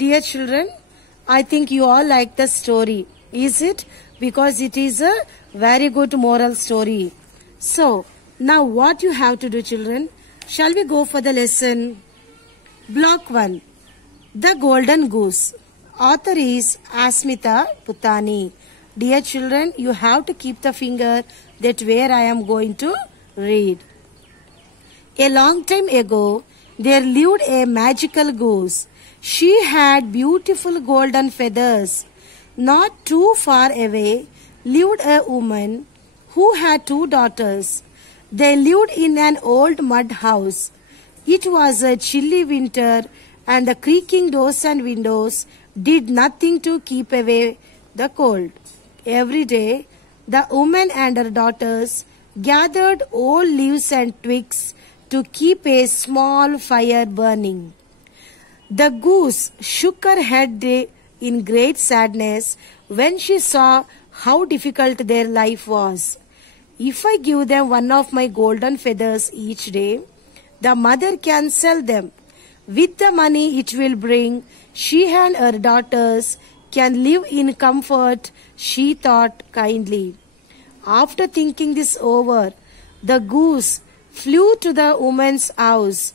Dear children, I think you all like the story. Is it? Because it is a very good moral story. So, now what you have to do, children? Shall we go for the lesson? Block 1. The Golden Goose. Author is Asmita Putani. Dear children, you have to keep the finger that where I am going to read. A long time ago, there lived a magical goose. She had beautiful golden feathers. Not too far away lived a woman who had 2 daughters. They lived in an old mud house. It was a chilly winter and the creaking doors and windows did nothing to keep away the cold. Every day, the woman and her daughters gathered old leaves and twigs to keep a small fire burning. The goose shook her head in great sadness when she saw how difficult their life was. If I give them one of my golden feathers each day, the mother can sell them. With the money it will bring, she and her daughters can live in comfort, she thought kindly. After thinking this over, the goose flew to the woman's house.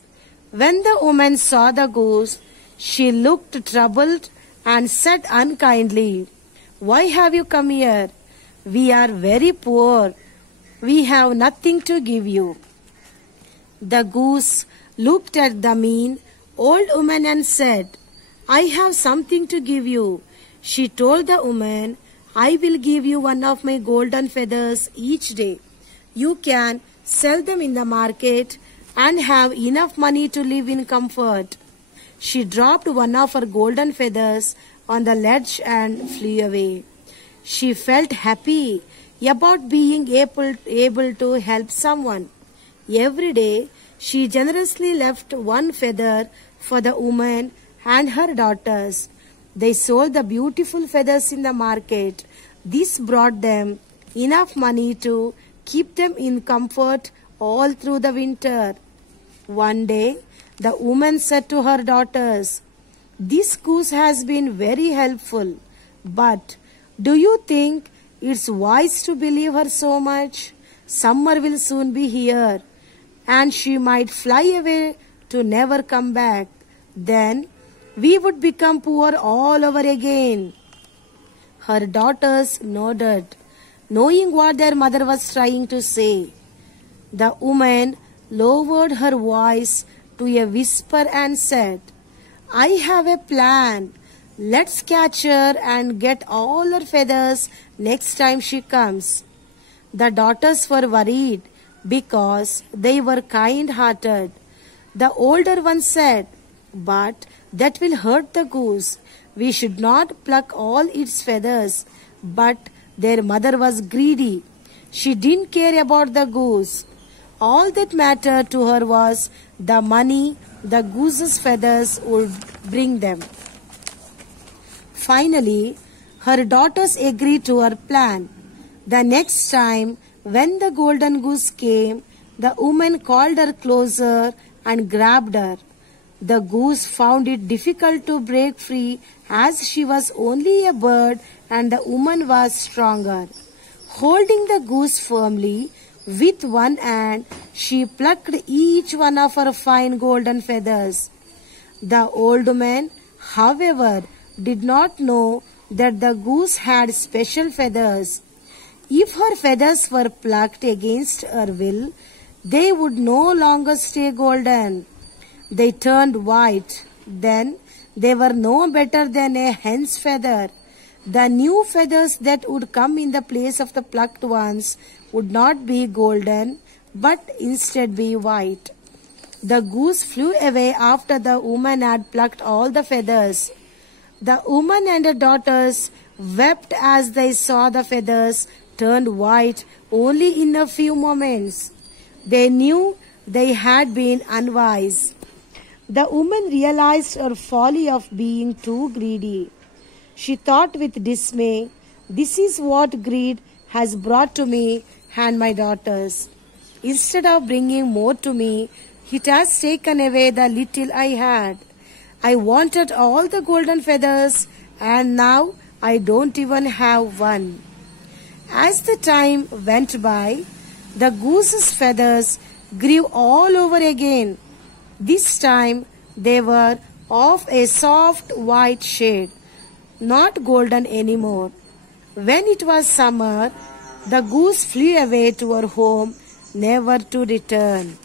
When the woman saw the goose, she looked troubled and said unkindly, "Why have you come here? We are very poor. We have nothing to give you." The goose looked at the mean old woman and said, "I have something to give you." She told the woman, "I will give you one of my golden feathers each day. You can sell them in the market and have enough money to live in comfort." She dropped one of her golden feathers on the ledge and flew away. She felt happy about being able to help someone. Every day, she generously left one feather for the woman and her daughters. They sold the beautiful feathers in the market. This brought them enough money to keep them in comfort all through the winter. One day, the woman said to her daughters, "This goose has been very helpful, but do you think it's wise to believe her so much? Summer will soon be here, and she might fly away to never come back. Then we would become poor all over again." Her daughters nodded, knowing what their mother was trying to say. The woman lowered her voice to a whisper and said, "I have a plan. Let's catch her and get all her feathers next time she comes." The daughters were worried because they were kind-hearted. The older one said, "But that will hurt the goose. We should not pluck all its feathers." But their mother was greedy. She didn't care about the goose. All that mattered to her was the money the goose's feathers would bring them. Finally, her daughters agreed to her plan. The next time, when the golden goose came, the woman called her closer and grabbed her. The goose found it difficult to break free as she was only a bird and the woman was stronger. Holding the goose firmly, with one hand, she plucked each one of her fine golden feathers. The old woman, however, did not know that the goose had special feathers. If her feathers were plucked against her will, they would no longer stay golden. They turned white. Then they were no better than a hen's feather. The new feathers that would come in the place of the plucked ones would not be golden, but instead be white. The goose flew away after the woman had plucked all the feathers. The woman and her daughters wept as they saw the feathers turned white only in a few moments. They knew they had been unwise. The woman realized her folly of being too greedy. She thought with dismay, "This is what greed has brought to me and my daughters. Instead of bringing more to me, it has taken away the little I had. I wanted all the golden feathers, and now I don't even have one. As the time went by, the goose's feathers grew all over again. This time they were of a soft white shade, not golden anymore. When it was summer, the goose flew away to her home, never to return.